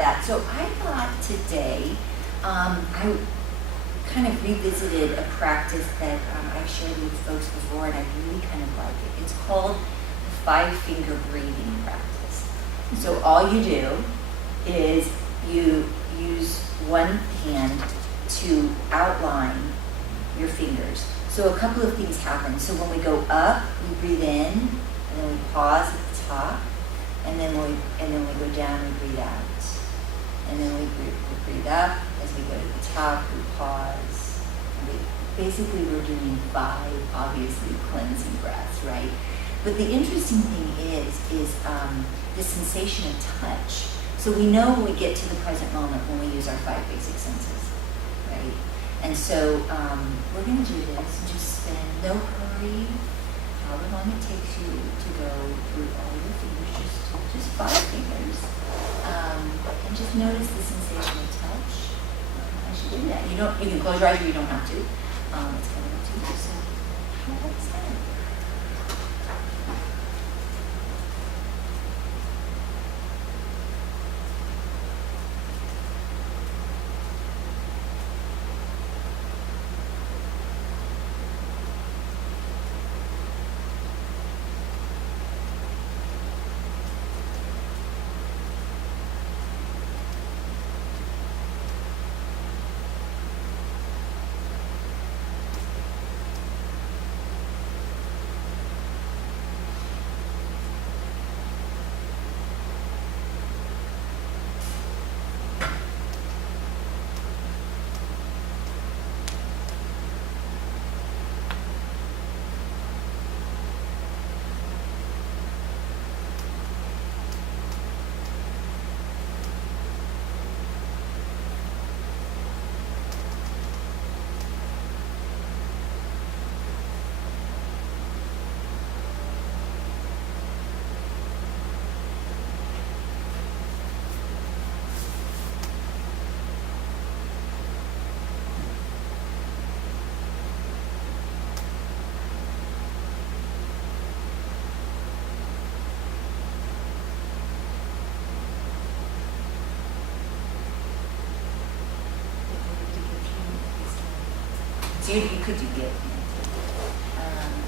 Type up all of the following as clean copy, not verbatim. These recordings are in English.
that. So I thought today, I kind of revisited a practice that I've shared with folks before, and I really kind of like it. It's called the 5-finger breathing practice. So all you do is you use one hand to outline your fingers. So a couple of things happen. So when we go up, we breathe in, and then we pause at the top, and then we go down and breathe out. And then we breathe up as we go to the top, we pause. Basically, we're doing 5, obviously, cleansing breaths, right? But the interesting thing is the sensation of touch. So we know when we get to the present moment when we use our 5 basic senses, right? And so we're going to do this. Just spend no hurry, however long it takes you to go through all your fingers, just 5 fingers. And just notice the sensation of touch as you do that. You can close your eyes or you don't have to. It's kind of up to you. So let's start. You could do it.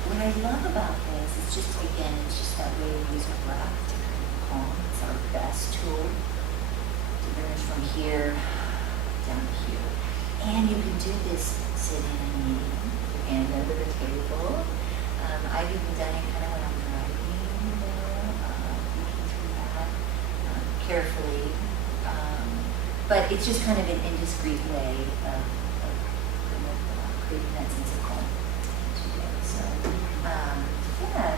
What I love about this is just, again, it's just that way we use our breath to kind of calm. It's our best tool to bring us from here down to here. And you can do this sitting in a meeting, your hand under the table. I've even done it kind of when I'm driving, thinking through that carefully. But it's just kind of an indiscreet way of that sense of home today. So,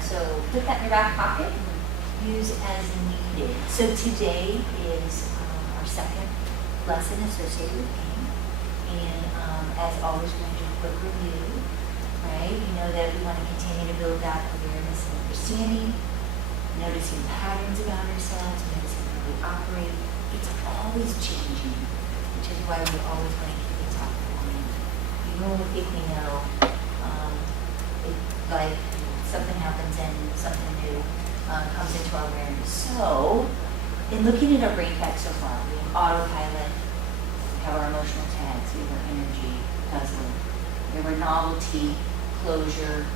so put that in your back pocket, use as needed. So today is our second lesson associated with pain. And as always, we're going to do a quick review, right? You know that we want to continue to build that awareness and understanding, noticing patterns about ourselves, noticing how we operate. It's always changing, which is why we always want to keep it top of mind. Even when we think we know, like something happens and something new comes into our awareness. So, in looking at our brain pack so far, we have autopilot, we have our emotional tags, we have our energy, puzzle, we have our novelty, closure,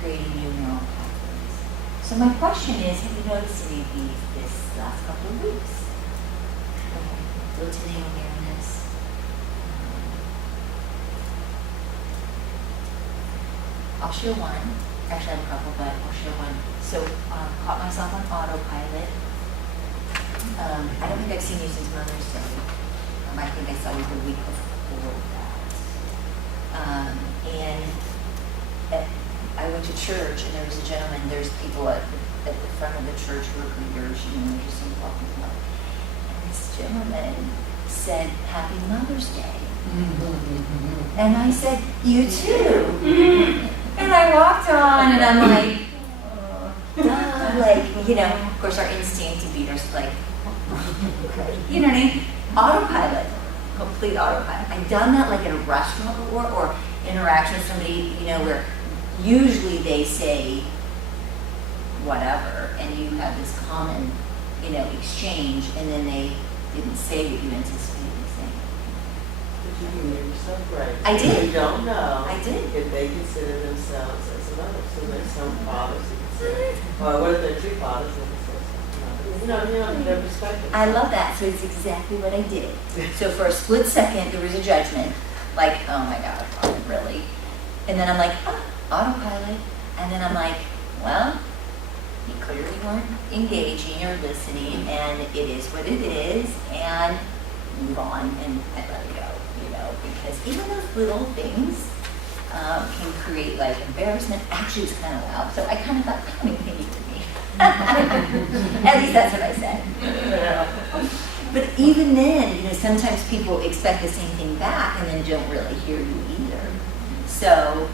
creating new neural pathways. So my question is, have you noticed any of these this last couple of weeks? Go to the awareness. I'll share one. Actually, I have a couple, but I'll share one. So, caught myself on autopilot. I don't think I've seen you since Mother's Day. I think I saw you the week before that. And I went to church, and there was a gentleman. There's people at the front of the church who are greeters, they're just walking up. And this gentleman said, "Happy Mother's Day." Mm-hmm. And I said, "You too." And I walked on, and I'm like, of course, our instinct to beat us, like, you know what I mean? Autopilot, complete autopilot. I've done that like in a restaurant before, or interaction with somebody, where usually they say whatever, and you have this common, exchange, and then they didn't say what you anticipated me saying. But you gave yourself grace. I did. You don't know. I did. If they consider themselves as a mother. So there's some fathers who consider, well, what if they're two fathers who consider themselves? You know, their perspective. I love that. So it's exactly what I did. So for a split second, there was a judgment, like, oh my God, really? And then I'm like, oh, autopilot. And then I'm like, well, you clearly weren't engaging or listening, and it is what it is, and move on and let it go, because even those little things can create like embarrassment. Actually, it's kind of loud, so I kind of thought, I don't even think you hear me. At least that's what I said. But even then, sometimes people expect the same thing back and then don't really hear you either. So,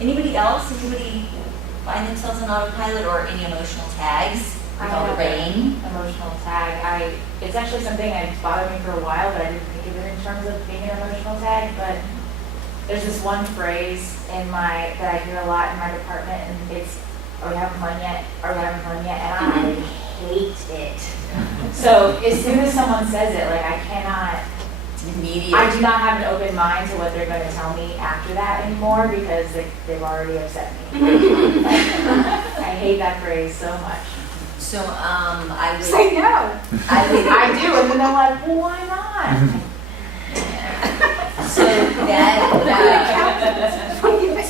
anybody else? Anybody find themselves on autopilot or any emotional tags with all the rain? Emotional tag. It's actually something that's bothered me for a while, but I didn't think of it in terms of being an emotional tag. But there's this one phrase that I hear a lot in my department, and it's, "Are we having fun yet? Are we having fun yet?" And I hate it. So as soon as someone says it, like I cannot. Immediate. I do not have an open mind to what they're going to tell me after that anymore because they've already upset me. I hate that phrase so much. So I would Say no. I do, and then they're like, "Well, why not?" So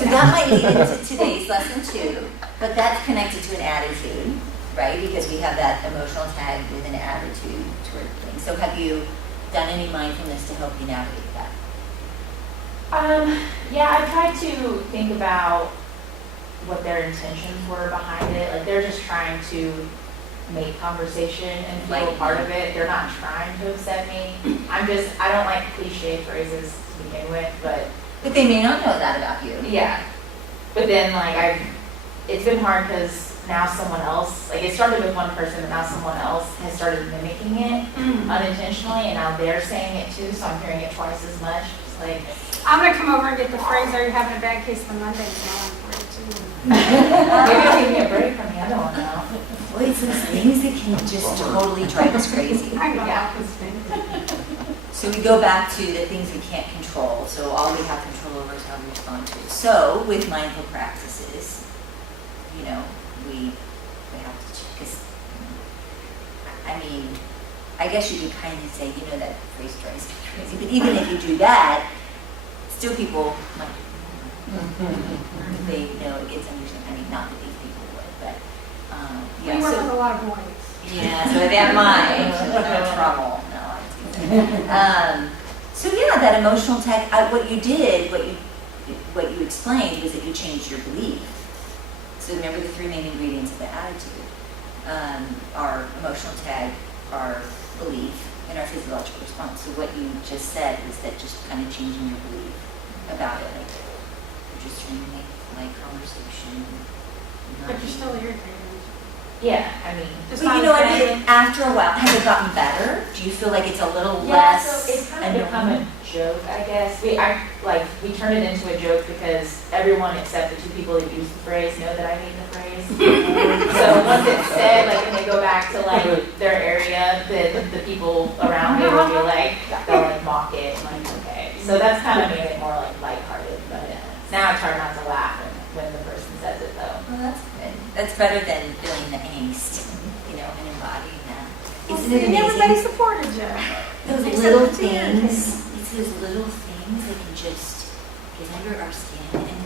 that might lead into today's lesson too, but that's connected to an attitude, right? Because we have that emotional tag with an attitude toward things. So have you done any mindfulness to help you navigate that? Yeah, I tried to think about what their intentions were behind it. Like they're just trying to make conversation and feel a part of it. They're not trying to upset me. I don't like cliche phrases to begin with, but they may not know that about you. Yeah. But then it's been hard because now someone else, it started with one person, but now someone else has started mimicking it unintentionally, and now they're saying it too, so I'm hearing it twice as much. I'm going to come over and get the phrase, "Are you having a bad case on Monday?" Maybe it'll give me a break from the other one now. Well, it's those things that can just totally drive us crazy. I know. Yeah. So we go back to the things we can't control. So all we have control over is how we respond to it. So with mindful practices, we have to, because, I guess you could kind of say, that phrase drives me crazy. But even if you do that, still people might they know it gets understood. Not that these people would, but yeah. We work with a lot of boys. Yeah, so that might trouble. No, so yeah, that emotional tag. What you did, what you explained was that you changed your belief. So remember the three main ingredients of the attitude: our emotional tag, our belief, and our physiological response. So what you just said was that just kind of changing your belief about it, you're just trying to make light conversation. But you're still irritated. Yeah, But after a while, has it gotten better? Do you feel like it's a little yeah, less? so it's kind of become a joke, I guess. We turned it into a joke because everyone except the two people that use the phrase know that I hate the phrase. So once it's said, when they go back to their area, the people around me will be they'll mock it and okay. So that's kind of made it more lighthearted, but now I try not to laugh when the person says it though. Well, that's good. That's better than feeling the angst, and embodying that. Isn't it amazing? Everybody supported you. Those little things, it's those little things that can just get under our skin and,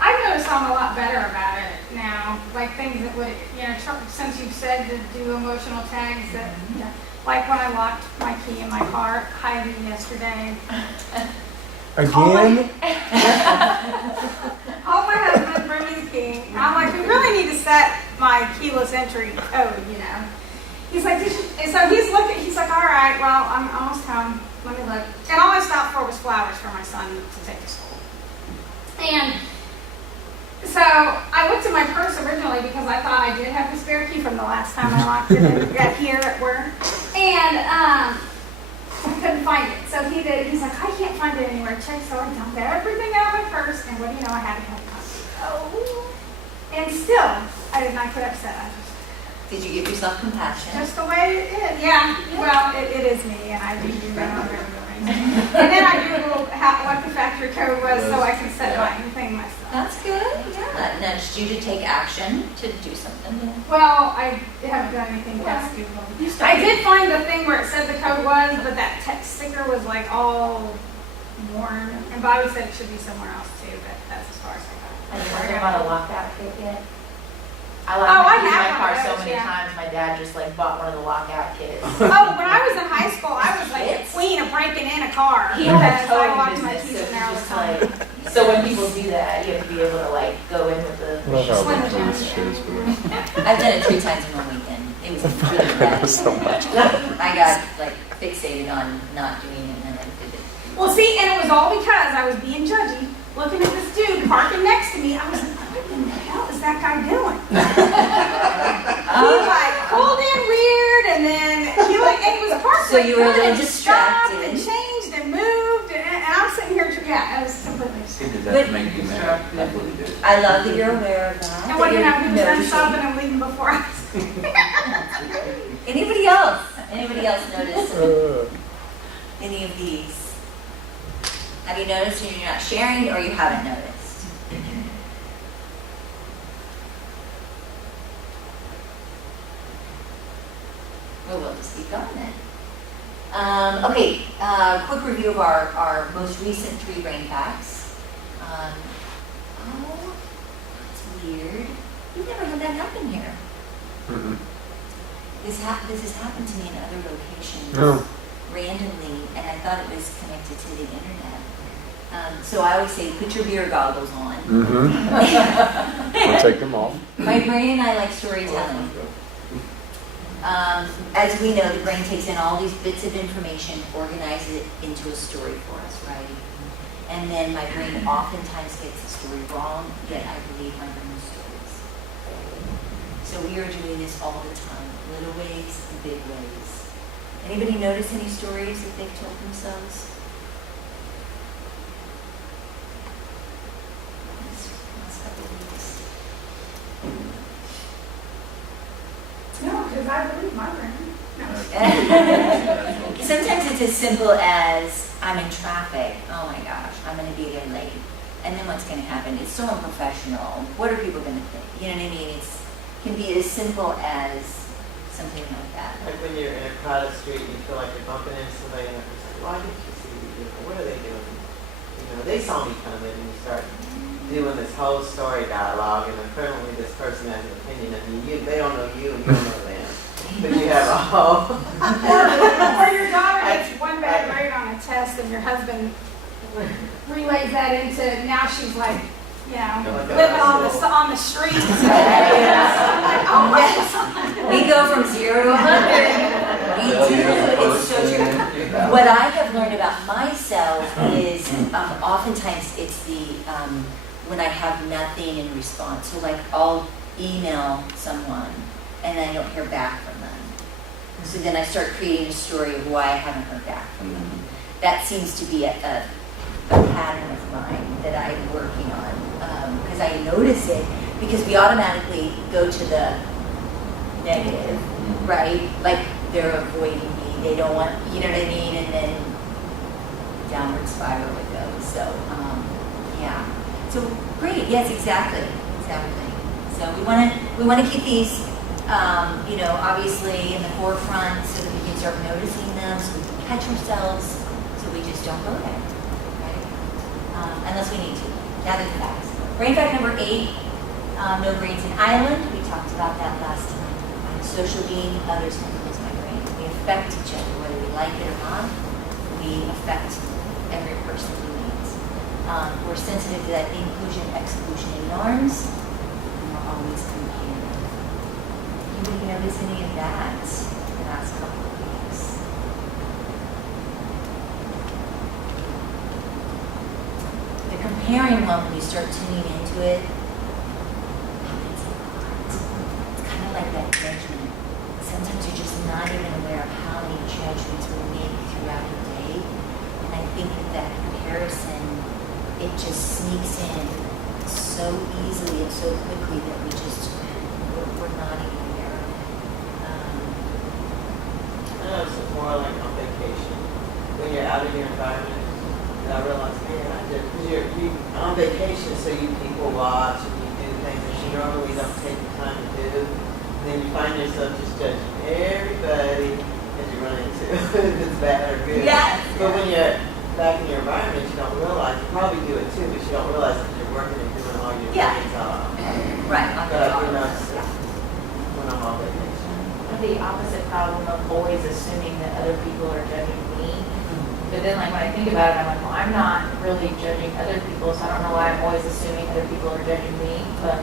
I've noticed I'm a lot better about it now. Things that would, since you've said to do emotional tags that, when I locked my key in my car hiding yesterday. Again? Oh, my husband bring me the key. I'm like, we really need to set my keyless entry code, He's like, and so he's looking, he's like, all right, well, I'm almost home. Let me look. And all I stopped for was flowers for my son to take to school. And so I looked in my purse originally because I thought I did have the spare key from the last time I locked it here at work. And I couldn't find it. So he's like, I can't find it anywhere. Check. So I dumped everything out of my purse. And what do you know? I had to have a copy. Oh. And still, I did not get upset. Did you give yourself compassion? Just the way it is. Yeah. Well, it is me, and I do that on a regular basis. And then I do a little what the factory code was, so I can set my thing myself. That's good. Yeah. Nudged you to take action to do something. Well, I haven't done anything past Google. I did find the thing where it said the code was, but that text sticker was like all worn. And Bobby said it should be somewhere else too, but that's as far as I got. Have you ever bought a lockout kit yet? I Oh, locked I my have car one of so those, many yeah. times. My dad just like bought one of the lockout kits. Oh, when I was in high school, I was like the queen of breaking in a car. He had a because I towing locked my business, keys so in there all you the just time. like, so when people do that, you have to be able to like go in with the. Love how Slim the Jim. police shows for us. I've done it 3 times in 1 weekend. It was really bad. So much. I got like fixated on not doing it, and then I did it. Well, see, and it was all because I was being judgy, looking at this dude parking next to me. I was like, what in the hell is that guy doing? He like pulled in weird, and then he was parked. So like you were a good, little and stopped distracted. and changed and moved, and I'm sitting here. Yeah, it was completely. Did that make you mad? That's what it did. I love that you're aware of that. And what you know, he was done noticing. stopping and leaving before I was. Anybody else? Anybody else notice any of these? Have you noticed and you're not sharing, or you haven't noticed? Well, we'll just keep going then. Okay, quick review of our most recent 3 brain facts. Oh, that's weird. We've never had that happen here. Mhm. This has happened to me in other locations Oh. randomly, and I thought it was connected to the internet. So I always say, put your beer goggles on. Mm-hmm. We'll take them off. My brain and I like storytelling. As we know, the brain takes in all these bits of information, organizes it into a story for us, right? And then my brain oftentimes gets the story wrong, yet I believe my brain's stories. So we are doing this all the time, little ways and big ways. Anybody notice any stories that they've told themselves? Last couple of weeks. No, because I believe my brain. No. Sometimes it's as simple as, I'm in traffic, oh my gosh, I'm going to be there late. And then what's going to happen? It's so unprofessional. What are people going to think? You know what I mean? It can be as simple as something like that. Like when you're in a crowded street and you feel like you're bumping into somebody and it's like, why didn't you see me? What are they doing? You know, they saw me coming and you start doing this whole story dialogue, and apparently this person has an opinion of you. They don't know you and you don't know them. But you have a whole. Or your daughter gets one bad grade on a test and your husband relays that into, now she's like, you know, living on the streets. Like, oh my. We go from 0 to 100. We do. It's so true. What I have learned about myself is oftentimes it's the when I have nothing in response. So like I'll email someone and I don't hear back from them. So then I start creating a story of why I haven't heard back from them. That seems to be a pattern of mine that I'm working on because I notice it because we automatically go to the negative, right? Like they're avoiding me, they don't want, you know what I mean? And then downward spiral it goes. So, yeah. So great, yes, exactly. So we want to keep these, obviously in the forefront so that we can start noticing them, so we can catch ourselves, so we just don't go there, right? Unless we need to. Now the facts. Brain fact number 8, no brains in Ireland. We talked about that last time. I'm a social being, others influence my brain. We affect each other, whether we like it or not. We affect every person we meet. We're sensitive to that inclusion, exclusion, and norms, and we're always comparing. Anybody notice any of that in the last couple of weeks? The comparing one, when you start tuning into it, happens a lot. It's kind of like that judgment. Sometimes you're just not even aware of how many judgments we make throughout the day. And I think that comparison, it just sneaks in so easily and so quickly that we're not even aware of it. more like on vacation. When you're out of your environment, and I realize, man, I did, because you're on vacation, so you people watch and you do things that you normally don't take the time to do. And then you find yourself just judging everybody as you run into, if it's bad or good. Yes. But when you're back in your environment, you don't realize, you probably do it too, but you don't realize that you're working and doing all your Yeah. things Right. On But I do the know yeah. when I'm on vacation. I have the opposite problem of always assuming that other people are judging me. But then, like, when I think about it, I'm like, well, I'm not really judging other people, so I don't know why I'm always assuming other people are judging me. But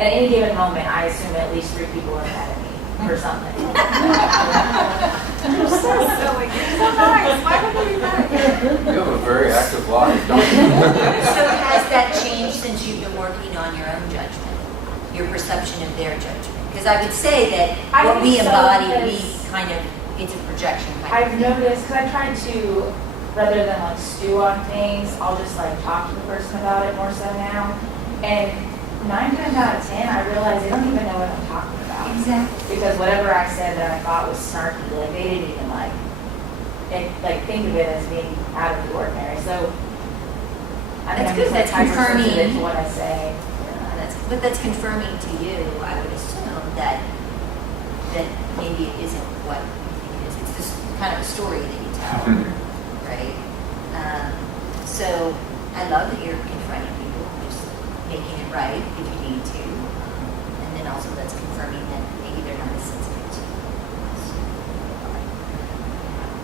at any given moment, I assume at least 3 people are mad at me for something. You're so silly. You're so nice. Why would you be mad? You have a very active life, don't you? So has that changed since you've been working on your own judgment, your perception of their judgment? Because I would say that I what we think so, embody, we because kind of, it's a projection kind of I've thing. noticed, because I try to, rather than like stew on things, I'll just like talk to the person about it more so now. And 9 times out of 10, I realize they don't even know what I'm talking about. Exactly. Because whatever I said that I thought was snarky, like they didn't even think of it as being out of the ordinary. So I That's mean, good. I'm That's just like hypersensitive confirming. to what I say. But that's confirming to you, I would assume, that maybe it isn't what you think it is. It's just kind of a story that you tell, right? So I love that you're confronting people, just making it right if you need to. And then also that's confirming that maybe they're not as sensitive to you.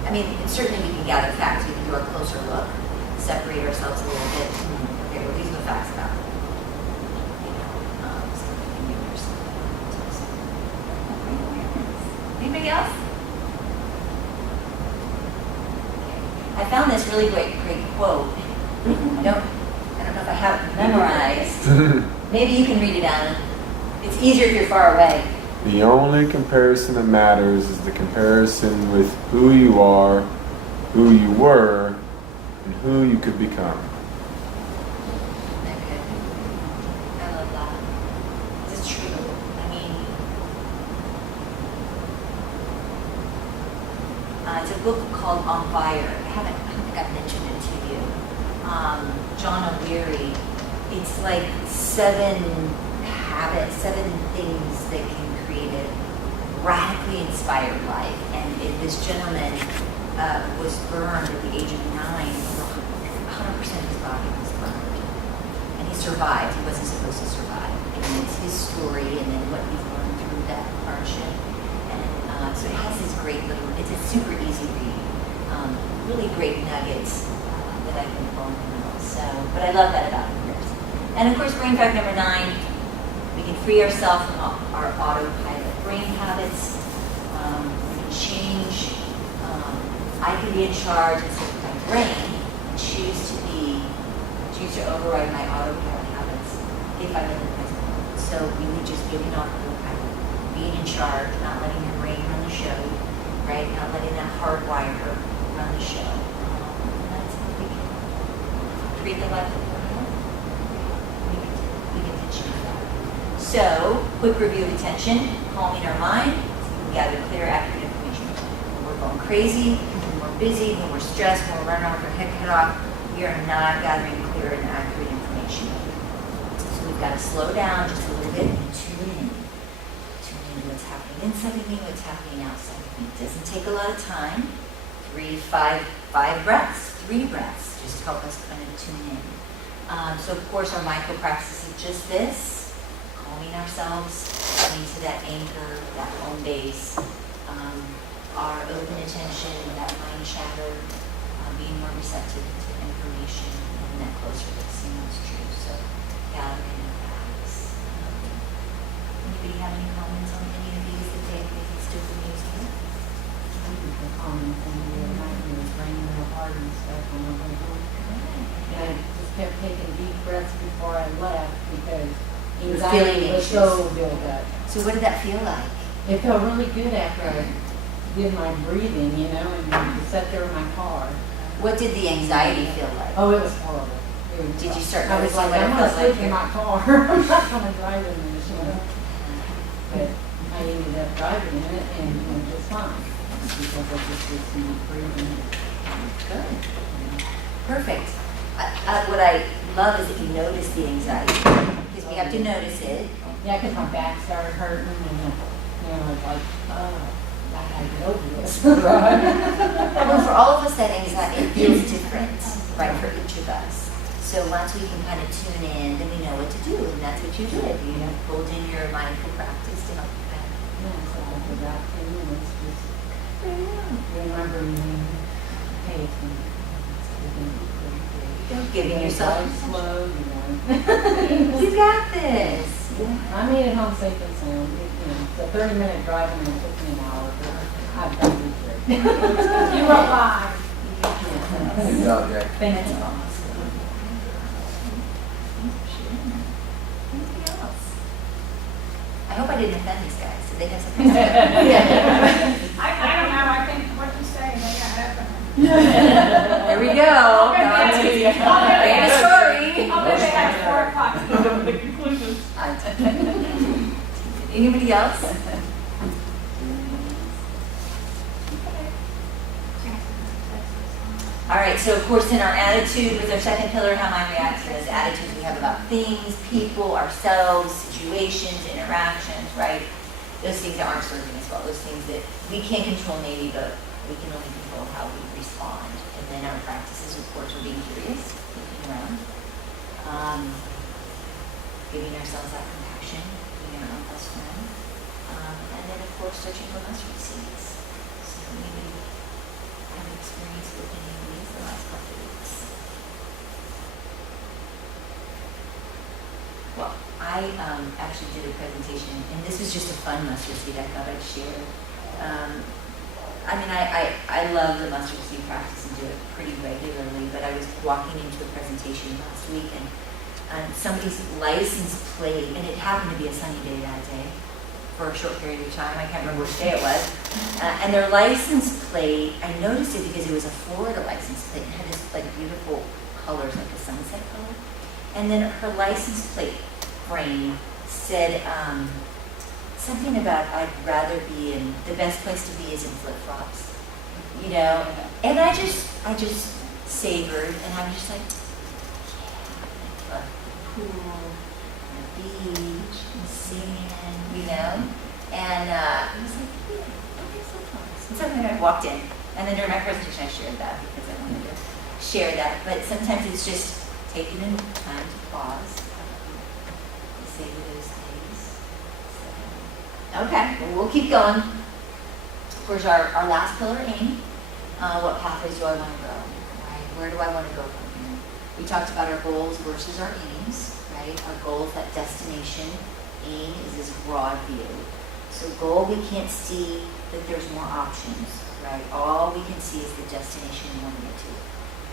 I mean, certainly we can gather facts. We can do a closer look, separate ourselves a little bit. Okay, well, these are the facts about it. Anybody else? I found this really great quote. I don't know if I have it memorized. Maybe you can read it, Alan. It's easier if you're far away. The only comparison that matters is the comparison with who you are, who you were, and who you could become. Okay. I love that. It's true. I mean, it's a book called On Fire. I don't think I've mentioned it to you. John O'Leary. It's like 7 habits, 7 things that can create a radically inspired life. And this gentleman was burned at the age of 9. 100% of his body was burned. And he survived. He wasn't supposed to survive. And it's his story and then what he's learned through that hardship. And so it has this great little, it's a super easy read. Really great nuggets that I've been pulling out. So, but I love that about him. And of course, brain fact number 9, we can free ourselves from our autopilot brain habits. We can change. I can be in charge instead of my brain and choose to override my autopilot habits if I live in the present moment. So we would just getting off autopilot, being in charge, not letting your brain run the show, right? Not letting that hardwire run the show. And that's how we can create the life that we want. We get to choose that. So, quick review of attention, calming our mind, so we can gather clear, accurate information. When we're going crazy, when we're busy, when we're stressed, when we're running off our head cut off, we are not gathering clear and accurate information. So we've got to slow down just a little bit and tune in. Tune in to what's happening inside of me, what's happening outside of me. It doesn't take a lot of time. 5 breaths, 3 breaths, just to help us kind of tune in. So of course our micro practice is just this, calming ourselves, coming to that anchor, that home base, our open attention, that mind chatter, being more receptive to information, and that closer listening is true. So gathering the facts. Anybody have any comments on any of these that they can still be using? Comments on the other night when it was raining real hard and stuff on the way home. And I just kept taking deep breaths before I left because You were anxiety feeling was so built up. So what did that feel like? It felt really good after I did my breathing, you know, and sat there in my car. What did the anxiety feel like? Oh, it was horrible. It was Did you start I was noticing like, what it I'm gonna felt like sleep in here? my car. I'm not gonna drive in this, you know. But I ended up driving in it and it was just fine. because I just did some improvement. Good. Perfect. What I love is that you notice the anxiety, because we have to notice it. Yeah, because my back started hurting and, I was like, oh, I had to get over this. Well, for all of us, that anxiety, it feels different, right, for each of us. So once we can kind of tune in, then we know what to do, and that's what you did. You know, pulled in your mindful practice to help you kind of. Yeah, so after about 10 minutes, just remembering, hey, it's going to Giving yourself. slow, You got this. I made it home safe and sound. It's a 30-minute drive and it took me an hour, but I've done it. You were live. Good job, Jack. Thank That's you. awesome. Anything else? I hope I didn't offend these guys. Did they have something to say? I don't know, I think what you say, they got open. There we go. I'll Bring a story. I'll bet they have 4 o'clock. The conclusions. Anybody else? All right, so of course in our attitude with our second pillar, how mind reacts to those attitudes we have about things, people, ourselves, situations, interactions, right? Those things that aren't serving us well, those things that we can't control maybe, but we can only control how we respond. And then our practices, of course, are being curious, looking around, giving ourselves that compassion, being our own best friend, and then of course searching for mustard seeds. So maybe have an experience with any of these the last couple of weeks. Well, I actually did a presentation, and this was just a fun mustard seed I thought I'd share. I love the mustard seed practice and do it pretty regularly, but I was walking into a presentation last week and somebody's license plate, and it happened to be a sunny day that day for a short period of time. I can't remember which day it was. And their license plate, I noticed it because it was a Florida license plate. It had this like beautiful colors, like a sunset color. And then her license plate frame said something about I'd rather be in, the best place to be is in flip-flops, you know? And I just savored, and I was just like, yeah, a pool, and a beach, and sand, you know? And I was like, yeah, okay, flip-flops. And suddenly I walked in, and then during my presentation I shared that because I wanted to share that. But sometimes it's just taking in time to pause, to savor those days. So, okay, well, we'll keep going. Of course, our last pillar, aim. What pathways do I want to go? Right? Where do I want to go from here? We talked about our goals versus our aims, right? Our goal is that destination. Aim is this broad view. So goal, we can't see that there's more options, right? All we can see is the destination we want to get to.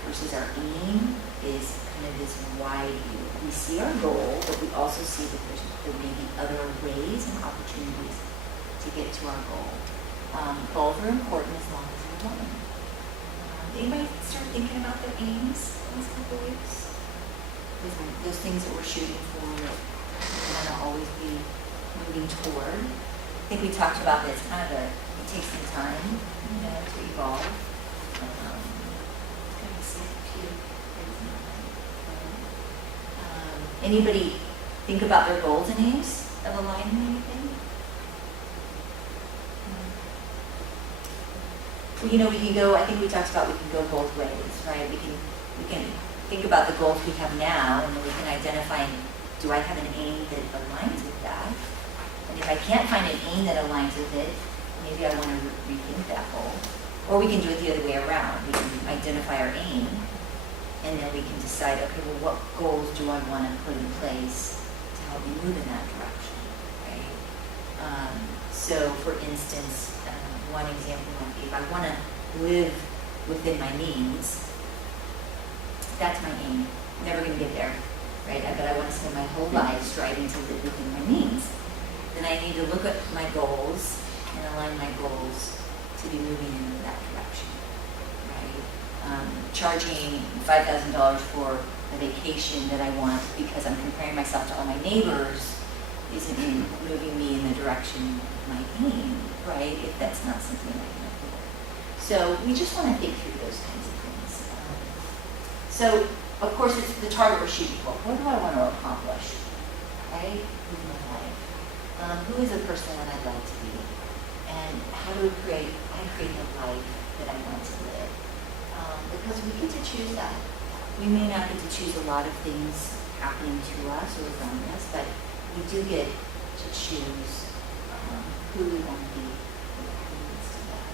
Versus our aim is kind of this wide view. We see our goal, but we also see that there may be other ways and opportunities to get to our goal. Goals are important as long as we're running. Anybody start thinking about their aims in these couple of weeks? Those things that we're shooting for, that we want to always be moving toward. I think we talked about this, it takes some time, to evolve. Anybody think about their goals and aims of aligning anything? Well, we can go, I think we talked about we can go both ways, right? We can think about the goals we have now, and then we can identify, do I have an aim that aligns with that? And if I can't find an aim that aligns with it, maybe I want to rethink that goal. Or we can do it the other way around. We can identify our aim, and then we can decide, okay, well, what goals do I want to put in place to help me move in that direction, right? So, for instance, one example might be if I want to live within my means, that's my aim. Never going to get there, right? But I want to spend my whole life striving to live within my means. Then I need to look at my goals and align my goals to be moving in that direction, right? Charging $5,000 for a vacation that I want because I'm comparing myself to all my neighbors isn't moving me in the direction of my aim, right? If that's not something I can afford. So we just want to think through those kinds of things. So, of course, it's the target we're shooting for. What do I want to accomplish, right, with my life? Who is the person that I'd like to be? And how do I create the life that I want to live? Because we get to choose that. We may not get to choose a lot of things happening to us or around us, but we do get to choose who we want to be and who leads to that.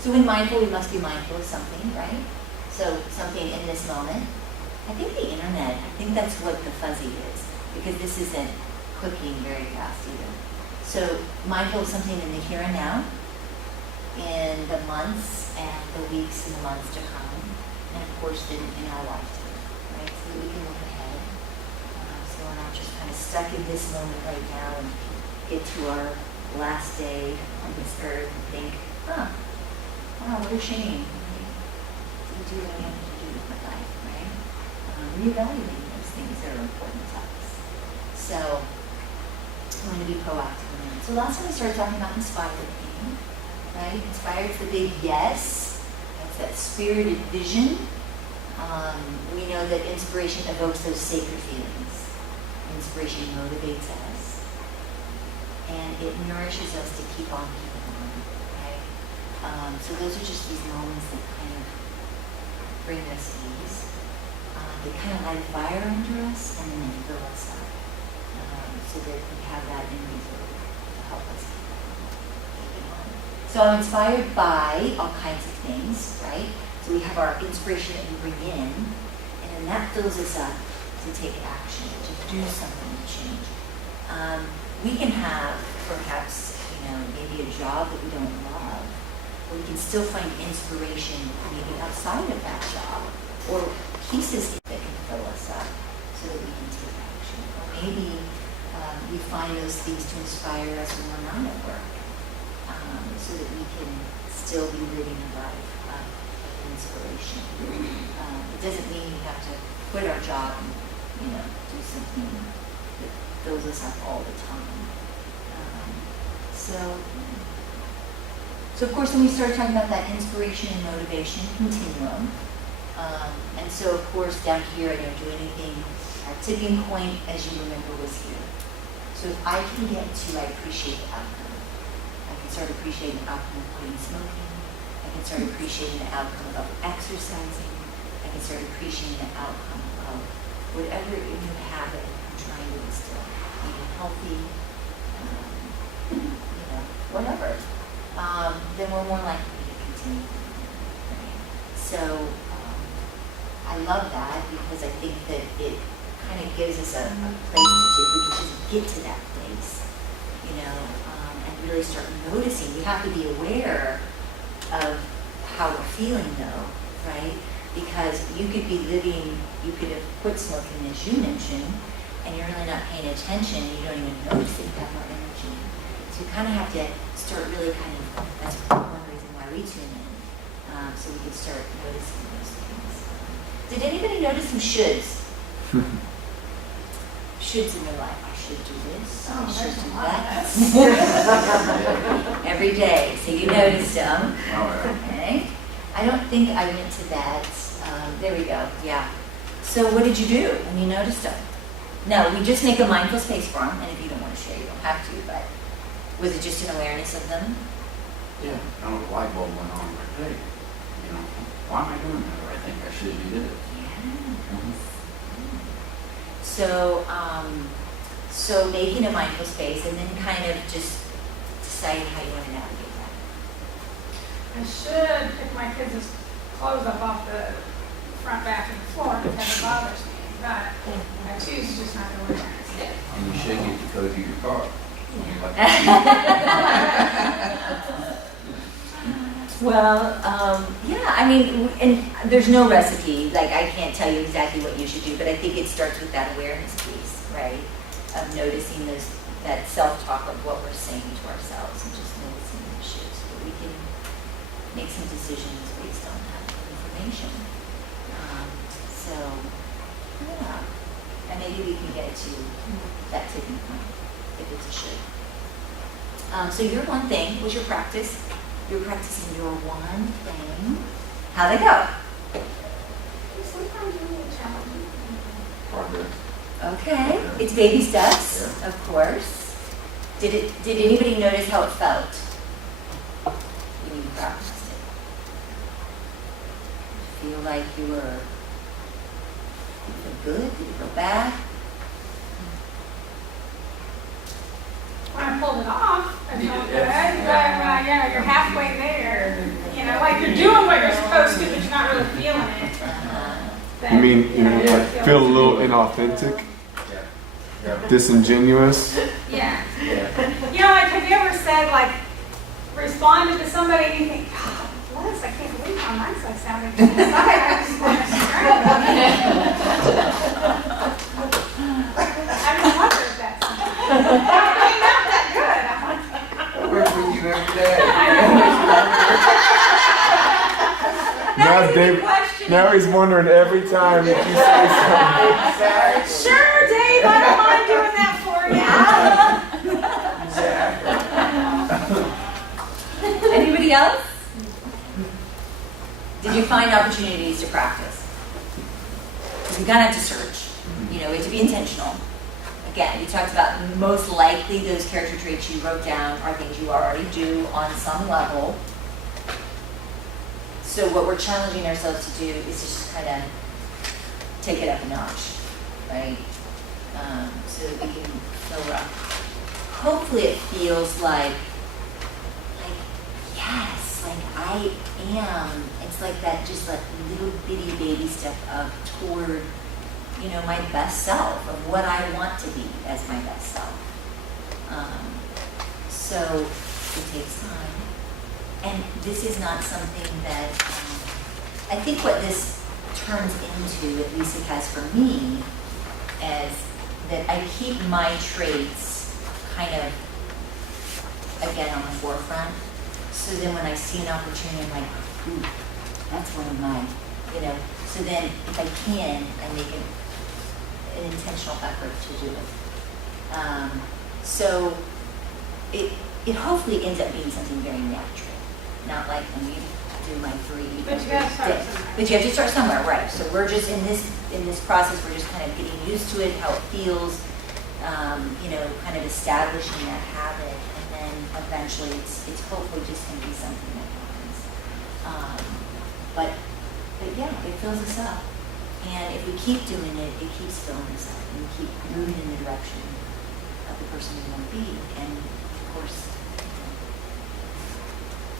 So when mindful, we must be mindful of something, right? So something in this moment. I think the internet, I think that's what the fuzzy is, because this isn't clicking very fast either. So mindful of something in the here and now, in the months and the weeks and the months to come, and of course in our lifetime, right? So that we can look ahead. So we're not just kind of stuck in this moment right now and get to our last day on this earth and think, wow, what a shame. To do what I have to do with my life, right? Reevaluating those things that are important to us. So I'm going to be proactive in that. So last time we started talking about inspired being, right? Inspired is the big yes. That's that spirited vision. We know that inspiration evokes those sacred feelings. Inspiration motivates us. And it nourishes us to keep on keeping on, right? So those are just these moments that kind of bring us ease. They kind of light a fire under us and then they fill us up. So that we have that in reserve to help us keep on. So I'm inspired by all kinds of things, right? So we have our inspiration that we bring in, and then that fills us up to take action, to do something to change. We can have perhaps, maybe a job that we don't love, but we can still find inspiration maybe outside of that job, or pieces that can fill us up so that we can take action. Or maybe we find those things to inspire us when we're not at work, so that we can still be living a life of inspiration. It doesn't mean we have to quit our job and, do something that fills us up all the time. So of course, when we start talking about that inspiration and motivation continuum, and so of course down here I don't do anything, our tipping point, as you remember, was here. So if I can get to, I appreciate the outcome. I can start appreciating the outcome of quitting smoking. I can start appreciating the outcome of exercising. I can start appreciating the outcome of whatever new habit I'm trying to instill, eating healthy, whatever. Then we're more likely to continue. Right? So I love that because I think that it kind of gives us a place to, if we can just get to that place, and really start noticing. We have to be aware of how we're feeling though, right? Because you could have quit smoking as you mentioned, and you're really not paying attention, and you don't even notice that you have more energy. So you kind of have to start really that's one reason why we tune in, so we can start noticing those things. Did anybody notice some shoulds? Shoulds in their life. I should do this. I should do that. Every day. So you noticed them. Okay. I don't think I went to that. There we go. Yeah. So what did you do when you noticed them? No, we just make a mindful space for them. And if you don't want to share, you don't have to. But was it just an awareness of them? Yeah, the light bulb went on like, hey, why am I doing that? Or I think I should do this. So making a mindful space and then kind of just deciding how you want to navigate that. I should pick my kids' clothes up off the front bathroom floor because it bothers me. But I choose just not to wear that instead. And you should get the code to your car. Well, and there's no recipe. Like, I can't tell you exactly what you should do, but I think it starts with that awareness piece, right? Of noticing that self-talk of what we're saying to ourselves and just noticing the shit so that we can make some decisions based on that information. And maybe we can get to that tipping point if it's a should. So your one thing was your practice. You're practicing your one thing. How'd it go? Sometimes you need challenging. Progress. Okay, it's baby steps, of course. Did anybody notice how it felt when you practiced it? Did you feel like you were, did you feel good? Did you feel bad? When I pulled it off, I You felt did, good, yes. but you're halfway there. You know, like you're doing what you're supposed to, but you're not really feeling it. Uh-huh. You mean, Then, like feel a little inauthentic, Yeah. Yeah. disingenuous? Yeah. Yeah. You know, like, have you ever said, like, responded to somebody and you think, God, Liz, I can't believe how nice I sounded inside. I just want to strangle you. I just wonder if that's, I mean, not that good. I'm like, I work with you every day. Now Dave, now he's wondering every time if you say something. Exactly. sure, Dave, I don't mind doing that for you. Exactly. Anybody else? Did you find opportunities to practice? Because we kind of have to search. You know, we have to be intentional. Again, you talked about most likely those character traits you wrote down are things you already do on some level. So what we're challenging ourselves to do is just kind of take it up a notch, right? So that we can fill up. Hopefully it feels like yes, like I am. It's like that, just like little bitty baby step up toward, you know, my best self, of what I want to be as my best self. So it takes time. And this is not something that, I think what this turns into, at least it has for me, is that I keep my traits kind of, again, on the forefront. So then when I see an opportunity, I'm like, ooh, that's one of mine, you know. So then if I can, I make an intentional effort to do it. So it hopefully ends up being something very natural. Not like when we do my 3. But you gotta start somewhere. But you have to start somewhere, right? So we're just in this process. We're just kind of getting used to it, how it feels. You know, kind of establishing that habit, and then eventually it's hopefully just going to be something that happens. But yeah, it fills us up, and if we keep doing it, it keeps filling us up, and we keep moving in the direction of the person we want to be, and of course.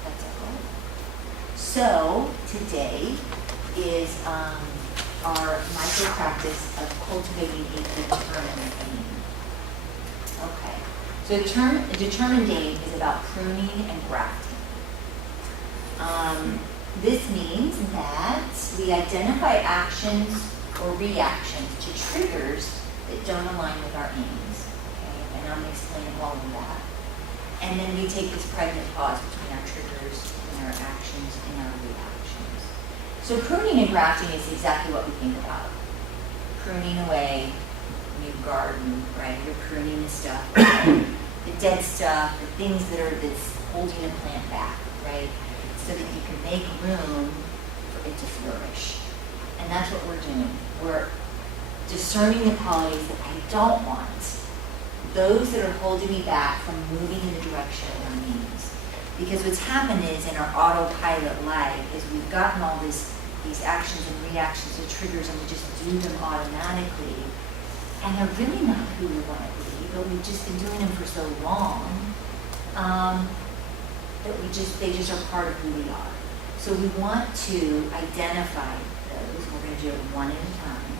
That's our goal. So today is our micro practice of cultivating a determined aim. Okay. So determined aim is about pruning and grafting. This means that we identify actions or reactions to triggers that don't align with our aims. Okay, and I'm going to explain all of that. And then we take this pregnant pause between our triggers and our actions and our reactions. So pruning and grafting is exactly what we think about. Pruning away new garden, right? You're pruning the stuff, the dead stuff, the things that's holding a plant back, right? So that you can make room for it to flourish. And that's what we're doing. We're discerning the qualities that I don't want, those that are holding me back from moving in the direction of our needs. Because what's happened is in our autopilot life is we've gotten all these actions and reactions and triggers, and we just do them automatically. And they're really not who we want to be, but we've just been doing them for so long that they just are part of who we are. So we want to identify those. We're going to do it one at a time.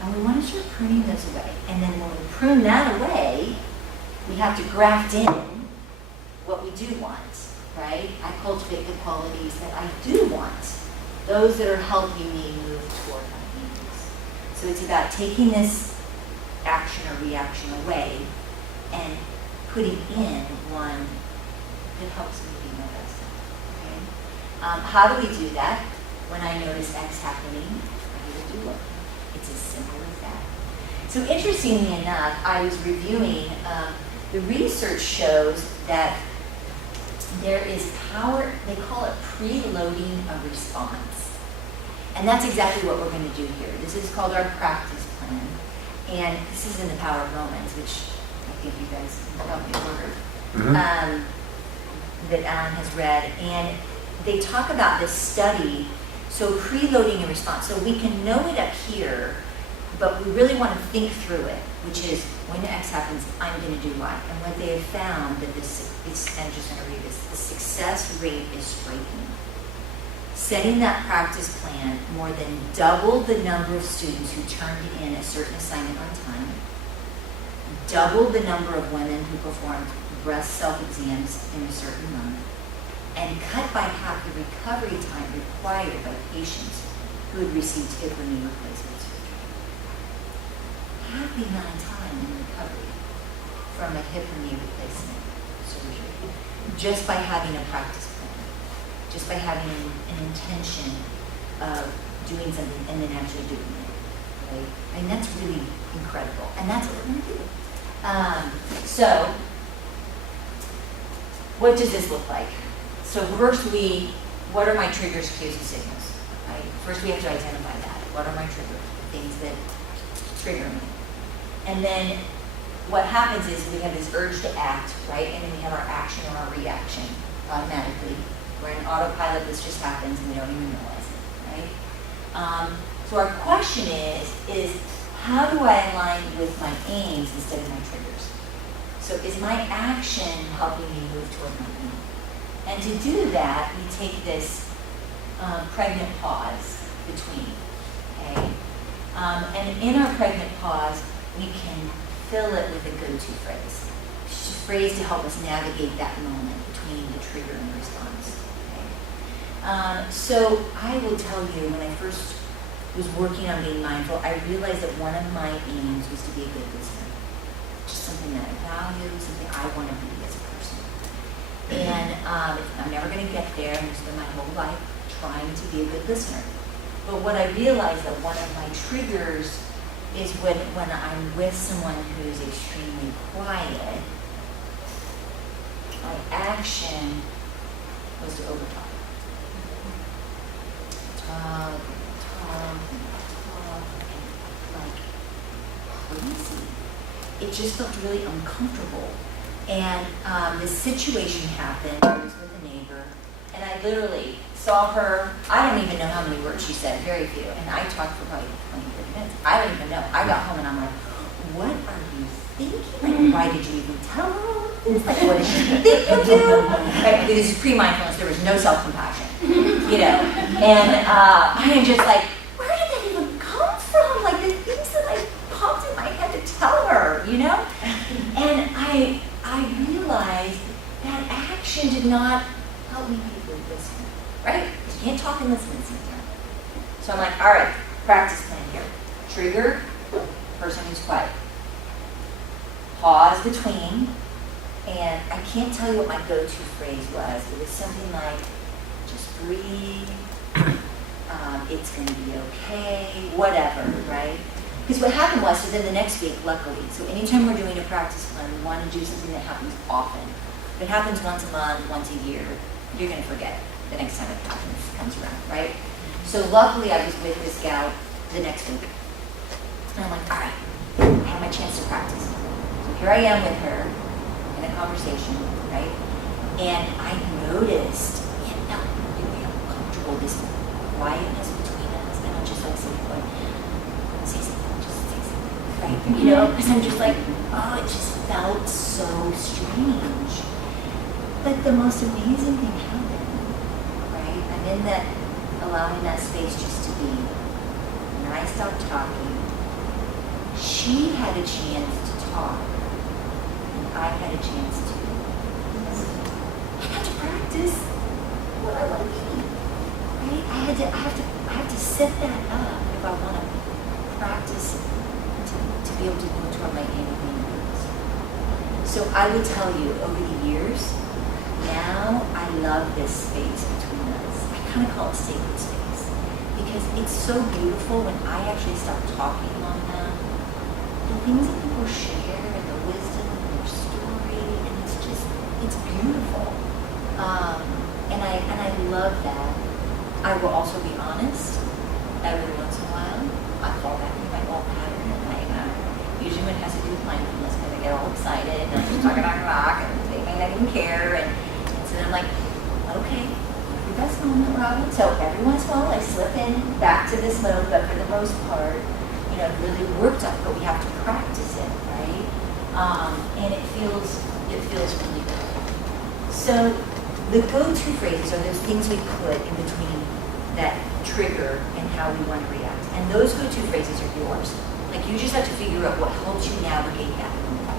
And we want to start pruning those away. And then when we prune that away, we have to graft in what we do want, right? I cultivate the qualities that I do want, those that are helping me move toward my aims. So it's about taking this action or reaction away and putting in one that helps me be my best self. Okay? How do we do that? When I notice X happening, I either do Y. It's as simple as that. So interestingly enough, I was reviewing, the research shows that there is power, they call it preloading a response. And that's exactly what we're going to do here. This is called our practice plan. And this is in the Power of Moments, which I think you guys probably ordered, that Alan has read. And they talk about this study, so preloading a response. So we can know it up here, but we really want to think through it, which is when X happens, I'm going to do Y. And what they have found that this, I'm just going to read this, the success rate is striking. Setting that practice plan more than doubled the number of students who turned in a certain assignment on time, doubled the number of women who performed breast self-exams in a certain month, and cut by half the recovery time required by patients who had received hip or knee replacement surgery. Half the amount of time in recovery from a hip or knee replacement surgery, just by having a practice plan, just by having an intention of doing something and then actually doing it, right? I mean, that's really incredible, and that's what we're going to do. So, what does this look like? So first what are my triggers, cues, and signals? Right? First we have to identify that. What are my triggers? Things that trigger me. And then what happens is we have this urge to act, right? And then we have our action or our reaction automatically. We're in autopilot, this just happens and we don't even realize it, right? So our question is how do I align with my aims instead of my triggers? So is my action helping me move toward my aim? And to do that, we take this pregnant pause between, okay? And in our pregnant pause, we can fill it with a go-to phrase. It's a phrase to help us navigate that moment between the trigger and the response, okay? So I will tell you, when I first was working on being mindful, I realized that one of my aims was to be a good listener. Just something that I value, something I want to be as a person. And I'm never going to get there. I'm going to spend my whole life trying to be a good listener. But what I realized that one of my triggers is when I'm with someone who's extremely quiet, my action was to overtalk. Talk, like crazy. It just felt really uncomfortable. And this situation happened. I was with a neighbor, and I literally saw her. I don't even know how many words she said, very few. And I talked for probably 20, 30 minutes. I don't even know. I got home and I'm like, what are you thinking? Like, why did you even tell her all of this? Like, what did she think you do? Right? This is pre-mindfulness. There was no self-compassion, you know. And I am just like, where did that even come from? Like, the things that I popped in my head to tell her, you know? And I realized that action did not help me be a good listener, right? You can't talk and listen at the same time. So I'm like, all right, practice plan here. Trigger, person who's quiet. Pause between, and I can't tell you what my go-to phrase was. It was something like, just breathe, it's going to be okay, whatever, right? Because what happened was, so then the next week, luckily, so anytime we're doing a practice plan, we want to do something that happens often. If it happens once a month, once a year, you're going to forget the next time it comes around, right? So luckily, I was with this gal the next week. And I'm like, all right, I have my chance to practice. So here I am with her in a conversation, right? And I noticed, it felt really uncomfortable, this quietness between us. And I'm just like sitting going, say something, just say something, right? You know, because I'm just like, oh, it just felt so strange. But the most amazing thing happened, right? I'm in that, allowing that space just to be. And I stopped talking. She had a chance to talk, and I had a chance to listen. I had to practice what I want to be, right? I have to set that up if I want to practice to be able to go toward my aim of being a good listener. So I will tell you, over the years, now I love this space between us. I kind of call it sacred space, because it's so beautiful when I actually stop talking long enough. The things that people share and the wisdom and their story, and it's beautiful. love that. I will also be honest. Every once in a while, I fall back into my old pattern, and usually when it has to do with mindfulness, because I get all excited and I'm just talking and they may not even care, and so then I'm like, okay, your best moment, Robin. So every once in a while, I slip in back to this mode, but for the most part, I've really worked on it, but we have to practice it, right? And it feels really good. So the go-to phrases are those things we put in between that trigger and how we want to react. And those go-to phrases are yours. Like, you just have to figure out what helps you navigate that moment.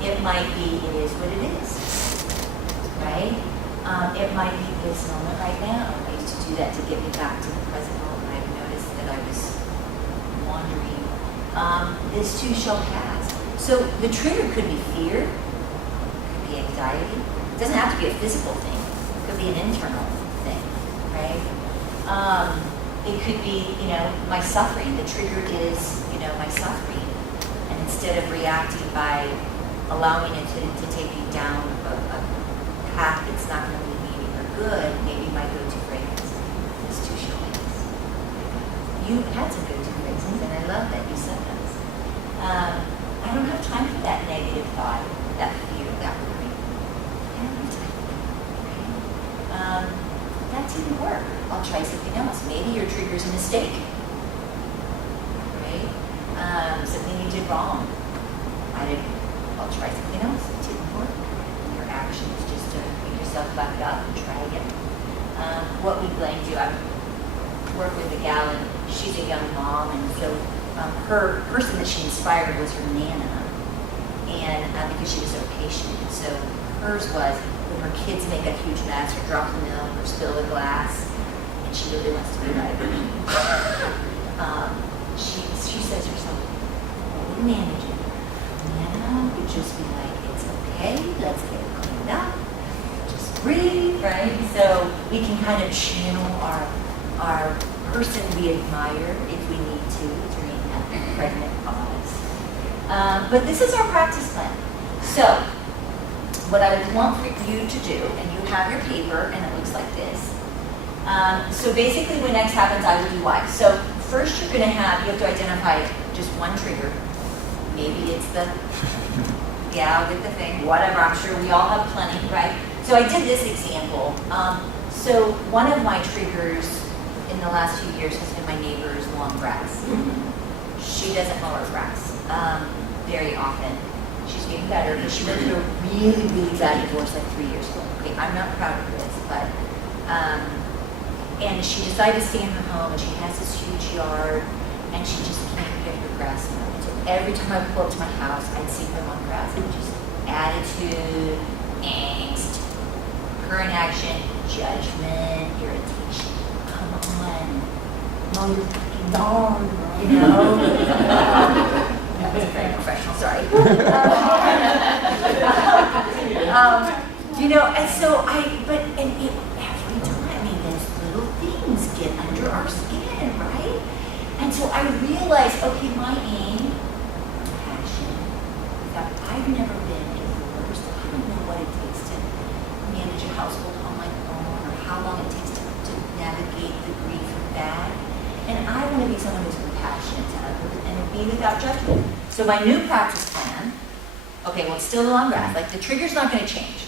It might be, it is what it is, right? It might be this moment right now. I used to do that to get me back to the present moment. I noticed that I was wandering. This too shall pass. So the trigger could be fear, could be anxiety. It doesn't have to be a physical thing. It could be an internal thing, right? It could be, my suffering. The trigger is, my suffering. And instead of reacting by allowing it to take you down a path that's not going to lead me anywhere good, maybe my go-to phrase is too short. You had some go-to phrases, and I love that you said those. I don't have time for that negative thought, that fear, that worry. I don't have time for that, right? That didn't work. I'll try something else. Maybe your trigger's a mistake, right? Something you did wrong. I'll try something else. It didn't work. Your action is just to pick yourself back up and try again. What we blamed you, I work with a gal, and she's a young mom, and so her person that she inspired was her Nana, and because she was so patient. So hers was when her kids make a huge mess or drop the milk or spill the glass, and she really wants to be right. She says to herself, "I would manage it." Nana would just be like, "It's okay, let's get it cleaned up, just breathe," right? So we can kind of channel our person we admire if we need to during that pregnant pause. But this is our practice plan. So what I would want for you to do, and you have your paper, and it looks like this. So basically when X happens, I will do Y. So first you have to identify just one trigger. Maybe it's the gal with the thing, whatever, I'm sure we all have plenty, right? So I did this example. So one of my triggers in the last few years has been my neighbor's lawn grass. She doesn't mow her grass very often. She's getting better, but she went through a really, really bad divorce like 3 years ago. Okay, I'm not proud of this, but, and she decided to stay in her home, and she has this huge yard, and she just can't get her grass mowed. And so every time I pull up to my house, I'd see her on grass, and just attitude, angst, current action, judgment, irritation. Come on, mow your fucking lawn, That was very professional, sorry. And so every time, those little things get under our skin, right? And so I realized, okay, my aim, passion, that I've never been a divorced. I don't know what it takes to manage a household on my own, or how long it takes to navigate the grief and that. And I want to be someone who's compassionate to others and be without judgment. So my new practice plan, okay, well, it's still the long grass. Like, the trigger's not going to change.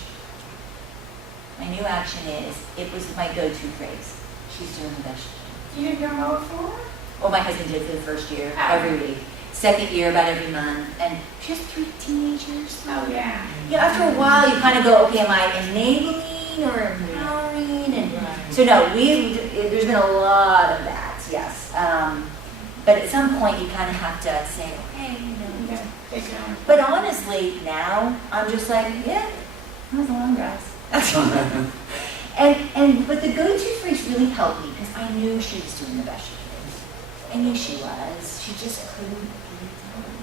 My new action is, it was my go-to phrase. She's doing the best she can. You didn't go mow it for her? Well, my husband did for the first year, every week. Second year, about every month. And she has 3 teenagers. Oh, yeah. After a while, you kind of go, okay, am I enabling or empowering? And so, no, there's been a lot of that, yes. But at some point, you kind of have to say, okay, Take it on. But honestly, now, I'm just like, yeah, that was a long grass. But the go-to phrase really helped me, because I knew she was doing the best she could. I knew she was. She just couldn't get it done.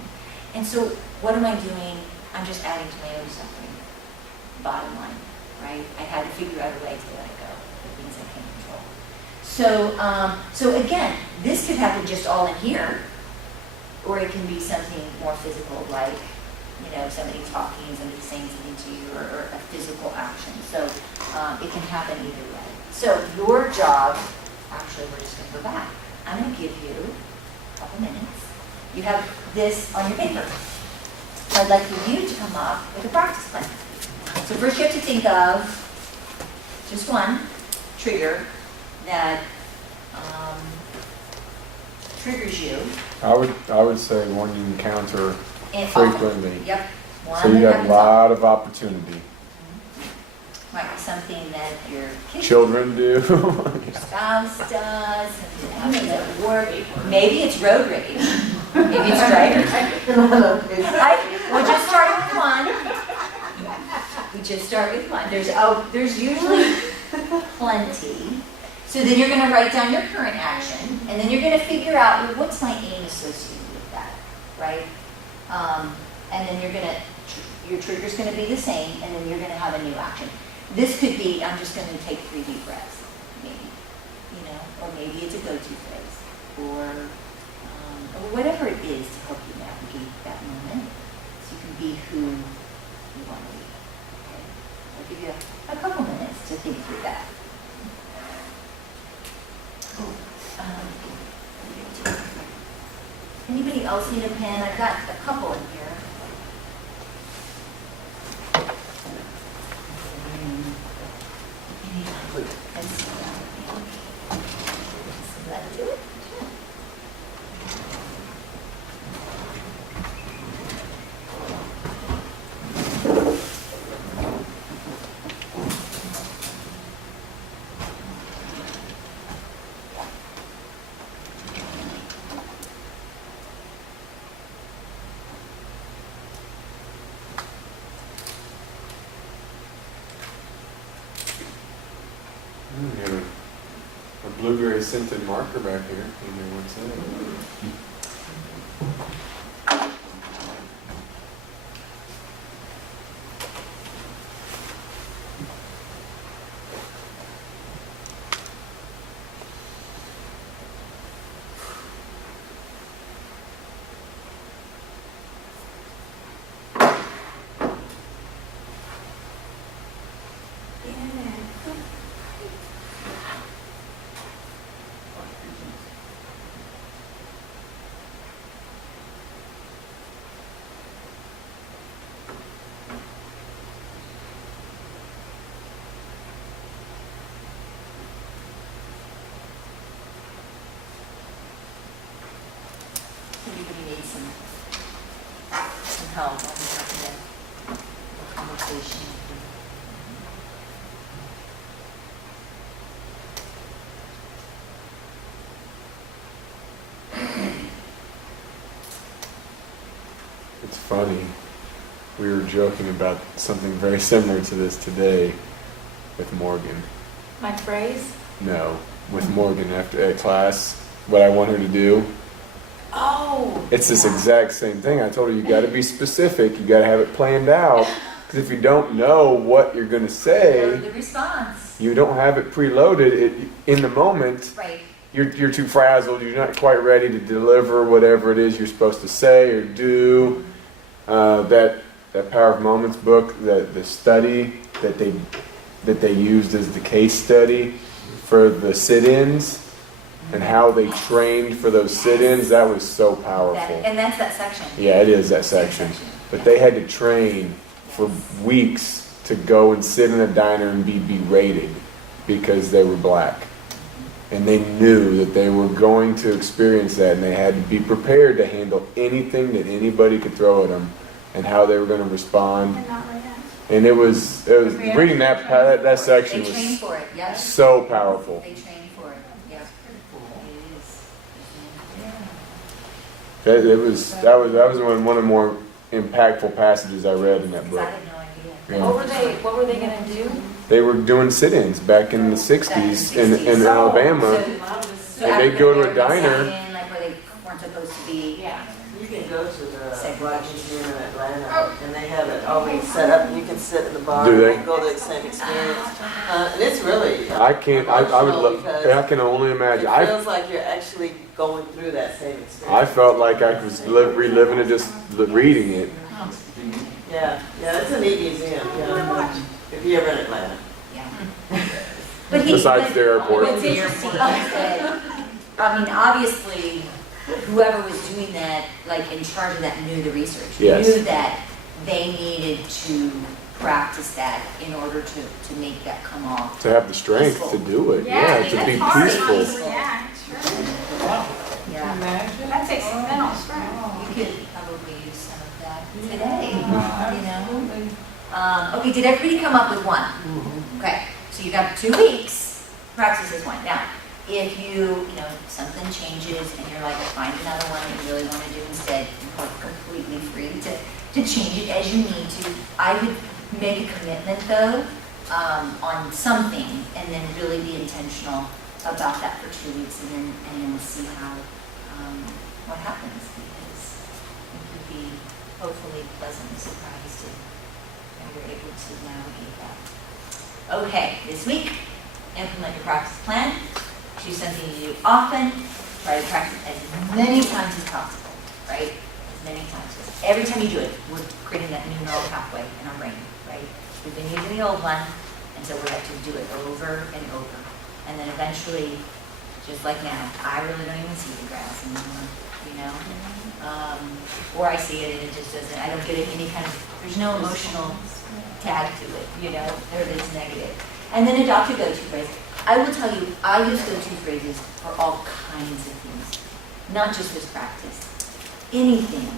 And so, what am I doing? I'm just adding to my own suffering. Bottom line, right? I had to figure out a way to let it go, the things I can't control. So again, this could happen just all in here, or it can be something more physical, like, somebody talking, somebody saying something to you, or a physical action. So it can happen either way. So your job, actually, we're just going to go back. I'm going to give you a couple minutes. You have this on your paper. I'd like for you to come up with a practice plan. So first you have to think of just one trigger that triggers you. I would say one you encounter And frequently. Yep. One So you that got a happens lot of opportunity. Might be something that your kids Children do. your spouse does, something that happens at work. Maybe it's road rage. Maybe it's driving. We'll just start with one. We just start with one. There's usually plenty. So then you're going to write down your current action, and then you're going to figure out, well, what's my aim associated with that, right? And then your trigger's going to be the same, and then you're going to have a new action. This could be, I'm just going to take 3 deep breaths, maybe, or maybe it's a go-to phrase, or whatever it is to help you navigate that moment, so you can be who you want to be. Okay? I'll give you a couple minutes to think through that. Anybody else need a pen? I've got a couple in here. Let's do it. You have a blueberry scented marker back here. You know what's in it. Everybody needs some help on having a conversation. It's funny. We were joking about something very similar to this today with Morgan. My phrase? No, with Morgan after class. What I want her to do. Oh. It's this exact same thing. I told her you got to be specific. You got to have it planned out. Because if you don't know what you're going to say, The response. you don't have it preloaded. In the moment, Right. you're too frazzled. You're not quite ready to deliver whatever it is you're supposed to say or do. That Power of Moments book, the study that they used as the case study for the sit-ins and how they trained for those sit-ins, that was so powerful. And that's that section. Yeah, it is that section. But they had to train for weeks to go and sit in a diner and be berated because they were black. And they knew that they were going to experience that, and they had to be prepared to handle anything that anybody could throw at them and how they were going to respond. And not react. And it was reading that section They trained was for it, yeah. so powerful. They trained for it, yeah. It is. That was one of the more impactful passages I read in that I book. had no idea. Yeah. What were they gonna do? They were doing sit-ins back in the 60s in Alabama. So And they'd after go to a they were diner. in, like where they weren't supposed to be. Yeah. You can go to the Same. Black Museum in Atlanta, and they have it already set up. You can sit in the bar Do they? and go to the same experience. And it's really I can't. I would emotional love. because I can only it imagine. feels like you're actually going through that same experience. I felt like I was reliving it just reading it. Yeah, it's a neat museum. Yeah, if you're ever in Atlanta. Yeah. But he, Besides the airport. What's interesting is that, I mean, obviously, whoever was doing that, like in charge of that, knew the research. Yes. Knew that they needed to practice that in order to make that come off. To have the strength to do it, yeah, to be that's hard, peaceful. honestly, yeah, sure. Yeah. That takes mental strength. You could probably use some of that today, you know? Okay, did everybody come up with one? Okay, so you got 2 weeks, practice this one. Now, if you know, something changes and you're like, find another one that you really want to do instead, you're completely free to change it as you need to. I would make a commitment though, on something and then really be intentional about that for 2 weeks and then we'll see how, what happens, because it could be hopefully pleasantly surprised and you're able to navigate that. Okay, this week, implement your practice plan. Choose something you do often. Try to practice as many times as possible, right? As many times. Every time you do it, we're creating that new neural pathway in our brain, right? We've been using the old one, and so we have to do it over and over. And then eventually, just like now, I really don't even see the grass anymore, you know? Or I see it and it just doesn't, I don't get any kind of, there's no emotional tag to it, you know? There it is, negative. And then adopt a go-to phrase. I will tell you, I use go-to phrases for all kinds of things, not just this practice. Anything.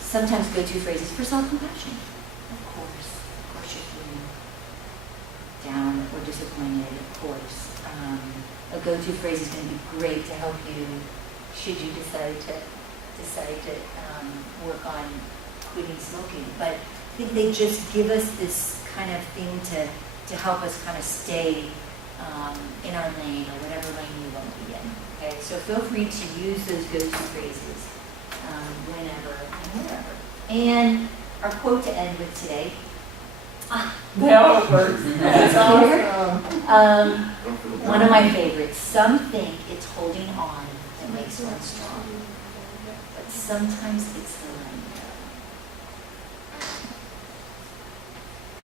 Sometimes go-to phrases for self-compassion. Of course you're feeling down or disappointed, of course. A go-to phrase is going to be great to help you should you decide to work on quitting smoking. But I think they just give us this kind of thing to help us kind of stay in our lane or whatever lane you want to be in. Okay, so feel free to use those go-to phrases whenever and wherever. And our quote to end with today. No, it works. That's awesome. One of my favorites. Some think it's holding on that makes one strong, but sometimes it's the letting go.